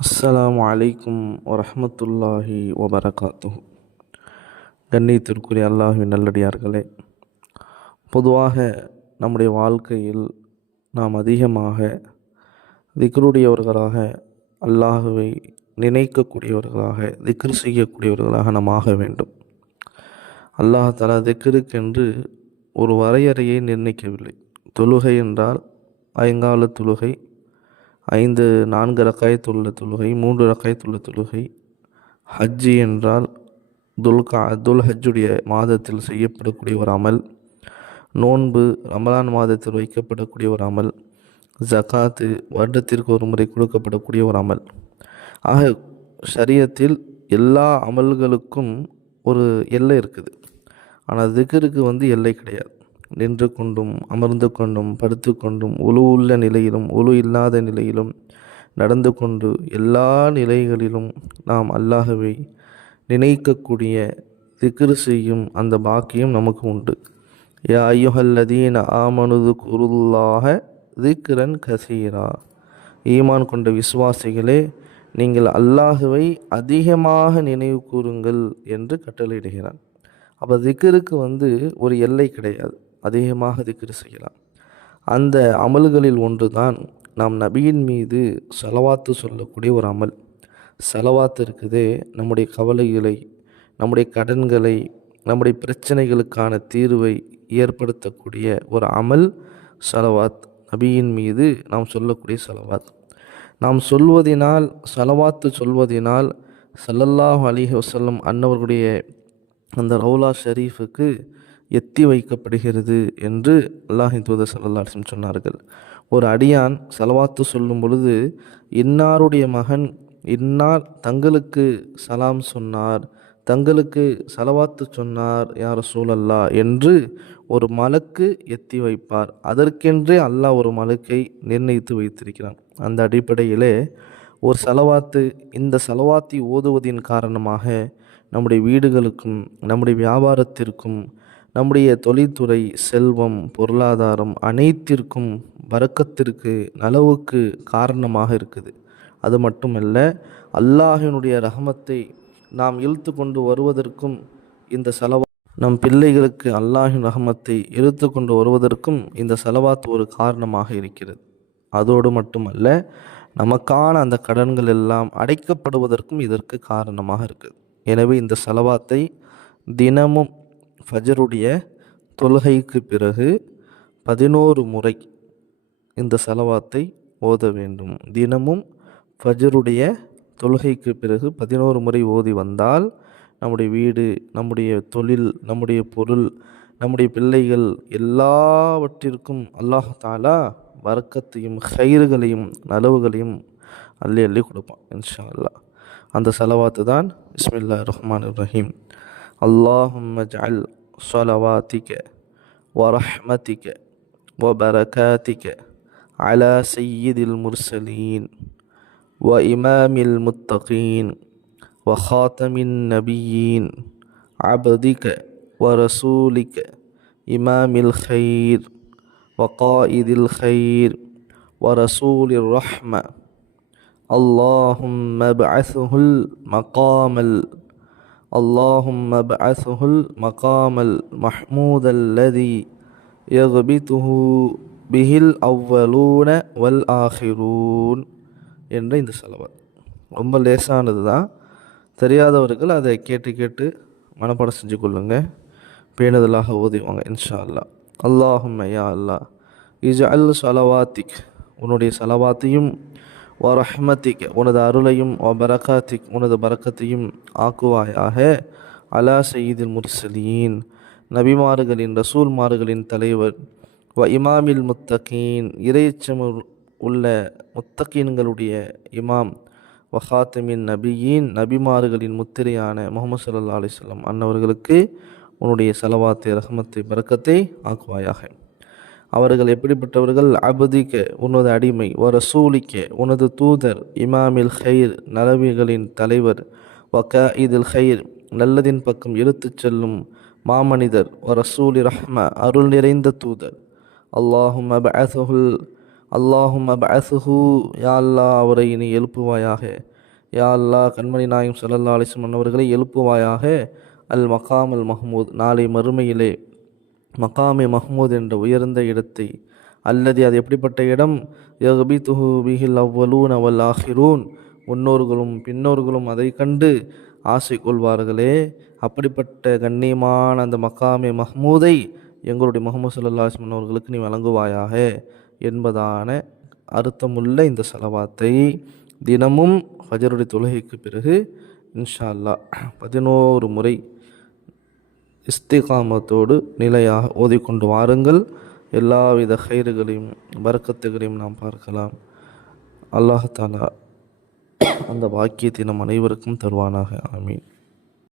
அஸ்ஸலாம் அலைக்கும் வரமத்துல்லாஹி வபரகாத்து கண்ணியத்திற்குரிய அல்லாஹ்வின் நல்லடியார்களே பொதுவாக நம்முடைய வாழ்க்கையில் நாம் அதிகமாக திக்ருடையவர்களாக அல்லாஹுவை நினைக்கக்கூடியவர்களாக திக்ர் செய்யக்கூடியவர்களாக நாம் ஆக வேண்டும். அல்லாஹ் தலா திக்ருக்கென்று ஒரு வரையறையை நிர்ணயிக்கவில்லை. தொழுகை என்றால் ஐங்கால தொழுகை ஐந்து நான்கு ரக்காயத்துள்ள தொழுகை மூன்று ரக்காயத்துள்ள தொழுகை. ஹஜ்ஜி என்றால் துல்கா துல் ஹஜ்ஜுடைய மாதத்தில் செய்யப்படக்கூடிய ஒரு அமல். நோன்பு ரமலான் மாதத்தில் வைக்கப்படக்கூடிய ஒரு அமல். ஜகாத்து வருடத்திற்கு ஒரு முறை கொடுக்கப்படக்கூடிய ஒரு அமல். ஆக சரியத்தில் எல்லா அமல்களுக்கும் ஒரு எல்லை இருக்குது. ஆனால் திகருக்கு வந்து எல்லை கிடையாது. நின்று கொண்டும் அமர்ந்து கொண்டும் படுத்து கொண்டும் உழு உள்ள நிலையிலும் உழு இல்லாத நிலையிலும் நடந்து கொண்டு எல்லா நிலைகளிலும் நாம் அல்லாகவே நினைக்கக்கூடிய திக்ரு செய்யும் அந்த பாக்கியம் நமக்கு உண்டு. யா ஐயுஹல்லதீன ஆமனுது குருல்லாக திக்ரன் கசீரா. ஈமான் கொண்ட விசுவாசிகளே நீங்கள் அல்லாஹுவை அதிகமாக நினைவு கூறுங்கள் என்று கட்டளையிடுகிறான். அப்போ திக்ருக்கு வந்து ஒரு எல்லை கிடையாது. அதிகமாக திக்ரு செய்யலாம். அந்த அமல்களில் ஒன்று தான் நாம் நபியின் மீது செலவாத்து சொல்லக்கூடிய ஒரு அமல். செலவாத்து இருக்குதே நம்முடைய கவலைகளை நம்முடைய கடன்களை நம்முடைய பிரச்சனைகளுக்கான தீர்வை ஏற்படுத்தக்கூடிய ஒரு அமல் செலவாத் நபியின் மீது நாம் சொல்லக்கூடிய செலவாத். நாம் சொல்வதினால் செலவாத்து சொல்வதினால் சல்லல்லாஹ் அலிஹி வசல்லம் அன்னவர்களுடைய அந்த ரவுலா ஷரீஃபுக்கு எத்தி வைக்கப்படுகிறது என்று அல்லாஹின் தூதர் சல்லாஹம் சொன்னார்கள். ஒரு அடியான் செலவாத்து சொல்லும் பொழுது இன்னாருடைய மகன் இன்னார் தங்களுக்கு சலாம் சொன்னார் தங்களுக்கு செலவாத்து சொன்னார் யார் சூழல்லா என்று ஒரு மலக்கு எத்தி வைப்பார். அதற்கென்றே அல்லாஹ் ஒரு மலக்கை நிர்ணயித்து வைத்திருக்கிறான். அந்த அடிப்படையிலே ஒரு செலவாத்து இந்த செலவாத்தி ஓதுவதின் காரணமாக நம்முடைய வீடுகளுக்கும் நம்முடைய வியாபாரத்திற்கும் நம்முடைய தொழில்துறை செல்வம் பொருளாதாரம் அனைத்திற்கும் வரக்கத்திற்கு நலவுக்கு காரணமாக இருக்குது. அது மட்டுமல்ல அல்லாஹினுடைய ரஹமத்தை நாம் இழுத்து கொண்டு வருவதற்கும் இந்த செலவா நம் பிள்ளைகளுக்கு அல்லாஹின் ரஹமத்தை இழுத்து கொண்டு வருவதற்கும் இந்த செலவாத்து ஒரு காரணமாக இருக்கிறது. அதோடு மட்டுமல்ல நமக்கான அந்த கடன்கள் எல்லாம் அடைக்கப்படுவதற்கும் இதற்கு காரணமாக இருக்குது. எனவே இந்த செலவாத்தை தினமும் ஃபஜருடைய தொழுகைக்கு பிறகு பதினோரு முறை இந்த செலவாத்தை ஓத வேண்டும். தினமும் ஃபஜருடைய தொழுகைக்கு பிறகு பதினோரு முறை ஓதி வந்தால் நம்முடைய வீடு நம்முடைய தொழில் நம்முடைய பொருள் நம்முடைய பிள்ளைகள் எல்லாவற்றிற்கும் அல்லாஹ் தாலா வரக்கத்தையும் ஹைறுகளையும் நலவுகளையும் அள்ளி அள்ளி கொடுப்பான் இன்ஷா அல்லா அந்த செலவாத்து தான் இஸ்மில்லா ரஹ்மான் ரஹீம். اللهم اجعل صلواتك ورحمتك وبركاتك على سيد المرسلين وإمام المتقين وخاتم النبيين عبدك ورسولك إمام الخير وقائد الخير ورسول الرحمة. اللهم ابعثه المقام اللهم ابعثه المقام المحمود الذي يغبطه به الأولون والآخرون என்ற இந்த செலவாத் ரொம்ப லேசானது தான் தெரியாதவர்கள் அதை கேட்டு கேட்டு மனப்பாடம் செஞ்சு கொள்ளுங்க பேணுதலாக ஓதிவாங்க இன்ஷா அல்லா அல்லாஹும் யா அல்லா இஜ் அல் சலவாத்திக் உன்னுடைய சலவாத்தையும் ஓ ரஹ்மத்திக் உனது அருளையும் ஓ உனது பரக்கத்தையும் ஆக்குவாயாக. அலா சயீதில் முர்சலீன் நபிமார்களின் ரசூல்மார்களின் தலைவர். வ இமாமில் முத்தகீன் இறைச்சம் உள்ள முத்தகீன்களுடைய இமாம். வஹாத்தமின் நபியின் நபிமார்களின் முத்திரையான முகமது சல்லா அலிஸ்லாம் அன்னவர்களுக்கு உன்னுடைய செலவாத்தை ரஹமத்தை பறக்கத்தை ஆக்குவாயாக. அவர்கள் எப்படிப்பட்டவர்கள்? அபதிக்க உனது அடிமை. ஒ ரசூலிக்க உனது தூதர் இமாமில் ஹைர் நலவிகளின் தலைவர். வக்க இதில் ஹைர் நல்லதின் பக்கம் இழுத்துச் செல்லும் மாமனிதர். ஒ ரசூலி ரஹ்ம அருள் நிறைந்த தூதர். அல்லாஹும் அபஅசுல் அல்லாஹும் அபஅசுஹு. யா அல்லாஹ் அவரை இனி எழுப்புவாயாக. யா கண்மணி நாயும் ஸல்லல்லாஹு அலைஹி அவர்களை எழுப்புவாயாக. அல் மகாம் அல் மஹமூத் நாளை மறுமையிலே மகாமே மஹ்மூத் என்ற உயர்ந்த இடத்தை. அல்லது அது எப்படிப்பட்ட இடம்? யஹ்பிதுஹு பிஹில் அவ்வலூன் அவல் ஆஹிரூன். முன்னோர்களும் பின்னோர்களும் அதை கண்டு ஆசை கொள்வார்களே. அப்படிப்பட்ட கண்ணியமான அந்த மக்காமே மஹ்மூதை எங்களுடைய முகமது சல்லா அவர்களுக்கு நீ வழங்குவாயாக என்பதான அர்த்தமுள்ள இந்த செலவாத்தை தினமும் ஃபஜருடைய தொழுகைக்கு பிறகு இன்ஷா அல்லாஹ் பதினோரு முறை இஸ்திகாமத்தோடு நிலையாக ஓதிக்கொண்டு வாருங்கள். எல்லாவித கயிறுகளையும் வரக்கத்துகளையும் நாம் பார்க்கலாம். அல்லாஹாலா அந்த பாக்கியத்தை நம் அனைவருக்கும் தருவானாக. ஆமீன்.